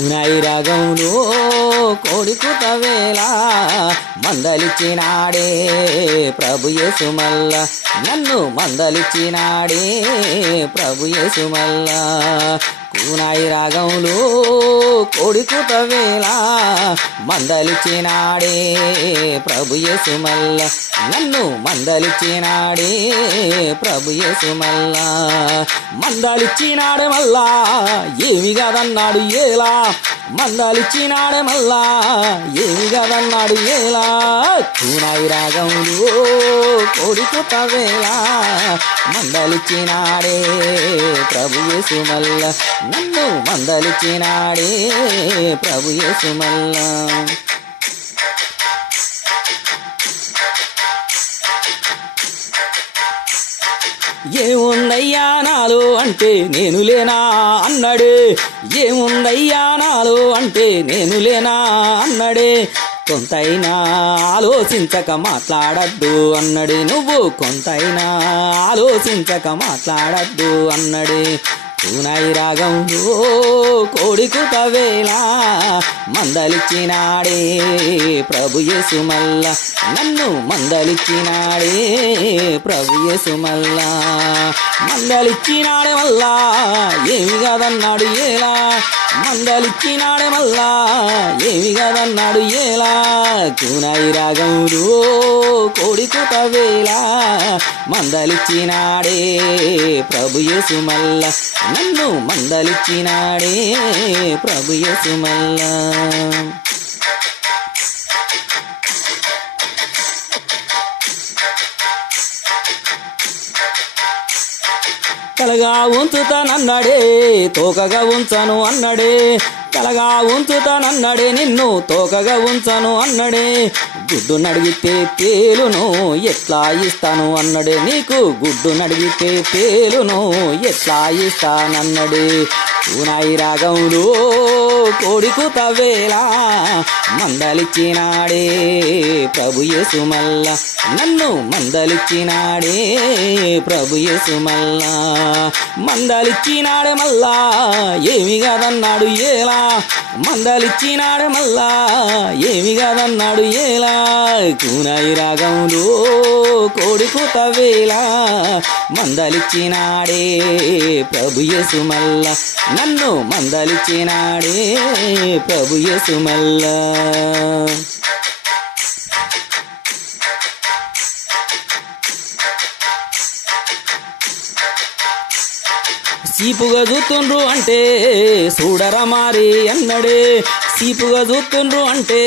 కూనాయి రాగంలో కోడి వేళ మందలిచ్చినాడే ప్రభు యేసుమల్ల నన్ను మందలిచ్చినాడే ప్రభు యేసుమల్ల కూనాయి రాగంలో కోడి వేళ మందలిచ్చినాడే ప్రభు యేసుమల్ల నన్ను మందలిచినాడే ప్రభు యేసుమల్ల మందలిచ్చినాడే మల్లా. ఏమి కాదన్నాడు ఏలా? మందలిచ్చినాడే మల్లా ఏమి కదన్నాడు ఏలా? కూనాయి రాగంలో కోడి వేళ. మందలిచ్చినాడే ప్రభు యేసుమల్ల నన్ను మందలిచ్చినాడే ప్రభు యేసుమల్ల ఏముందయ్యా నాలో అంటే నేను లేనా అన్నాడే. ఏముందయ్యా నాలో అంటే నేను లేనా అన్నాడే. కొంతైనా ఆలోచించక మాట్లాడద్దు అన్నాడే. నువ్వు కొంతైనా ఆలోచించక మాట్లాడద్దు అన్నాడే. కూనాయి రాగం కోడి వేళ మందలిచ్చినాడే ప్రభు యేసుమల్ల నన్ను మందలిచ్చినాడే ప్రభు యేసుమల్ల మందలిచ్చినాడే వల్ల ఏమి కాదన్నాడు ఏలా? మందలిచ్చినాడే మల్లా ఏమి కాదన్నాడు ఎలా కూనాయి రాగంలో కోడి వేళ. మందలిచ్చినాడే ప్రభు యేసుమల్ల నన్ను మందలిచ్చినాడే ప్రభు యేసుమల్ల తలగా ఉంచుతానన్నాడే తోకగా ఉంచను అన్నడే. తలగా ఉంచుతానన్నాడే నిన్ను తోకగా ఉంచను అన్నడే. గుడ్డు నడిగితే తేలును ఎట్లా ఇస్తాను అన్నడే. నీకు గుడ్డు నడిగితే తేలును ఎట్లా ఇస్తానన్నడే. ఉనాయి రాగంలో కోడికు తవేలా మందలిచ్చినాడే ప్రభు యేసుమల్ల నన్ను మందలిచ్చినాడే ప్రభు యేసుమల్ల మందలిచ్చినాడే మల్లా ఏమి కాదన్నాడు ఏలా? మందలిచ్చినాడే మల్లా ఏమి కాదన్నాడు ఏలా? కూనాయి రాగంలో కోడికు తవేలా మందలిచ్చినాడే ప్రభు యేసుమల్ల నన్ను మందలిచ్చినాడే ప్రభు యేసుమల్ల సీపుగా చూస్తుండ్రు అంటే చూడరా మారి అన్నడే. సీపుగా చూస్తుండ్రు అంటే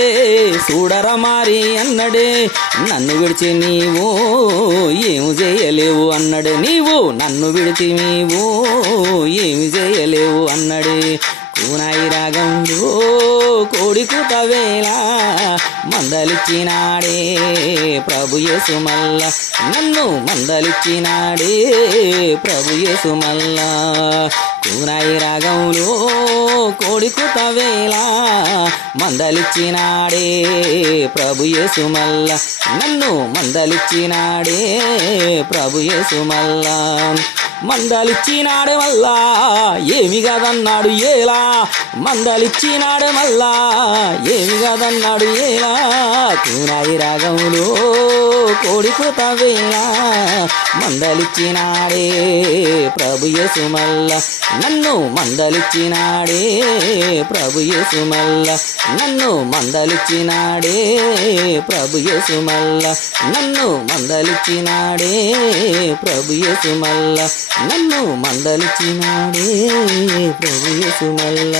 చూడరా మారి అన్నడే. నన్ను విడిచి నీవు ఏమి చేయలేవు అన్నడే. నీవు నన్ను విడిచి నీవు ఏమి చేయలేవు అన్నడే. ఊనాయి రాగండు కోడి తవేలా మందలిచ్చినాడే ప్రభు యేసుమల్ల నన్ను మందలిచ్చినాడే ప్రభు యేసుమల్ల కూనాయి రాగంలో కోడి తవేలా మందలిచ్చినాడే ప్రభు యేసుమల్ల నన్ను మందలిచ్చినాడే ప్రభు యేసుమల్ల మందలిచ్చినాడే మల్లా ఏమి కాదన్నాడు ఏలా? మందలిచ్చినాడే మల్లా ఏమి కాదన్నాడు ఏలా? కూనాయి రాగములో కోడి వేళ మందలిచ్చినాడే ప్రభు యేసుమల్ల నన్ను మందలిచ్చినాడే ప్రభు యేసుమల్ల నన్ను మందలిచ్చినాడే ప్రభు యేసుమల్ల నన్ను మందలిచ్చినాడే ప్రభు యేసుమల్ల నన్ను మందలిచ్చినాడే ప్రభు యేసుమల్ల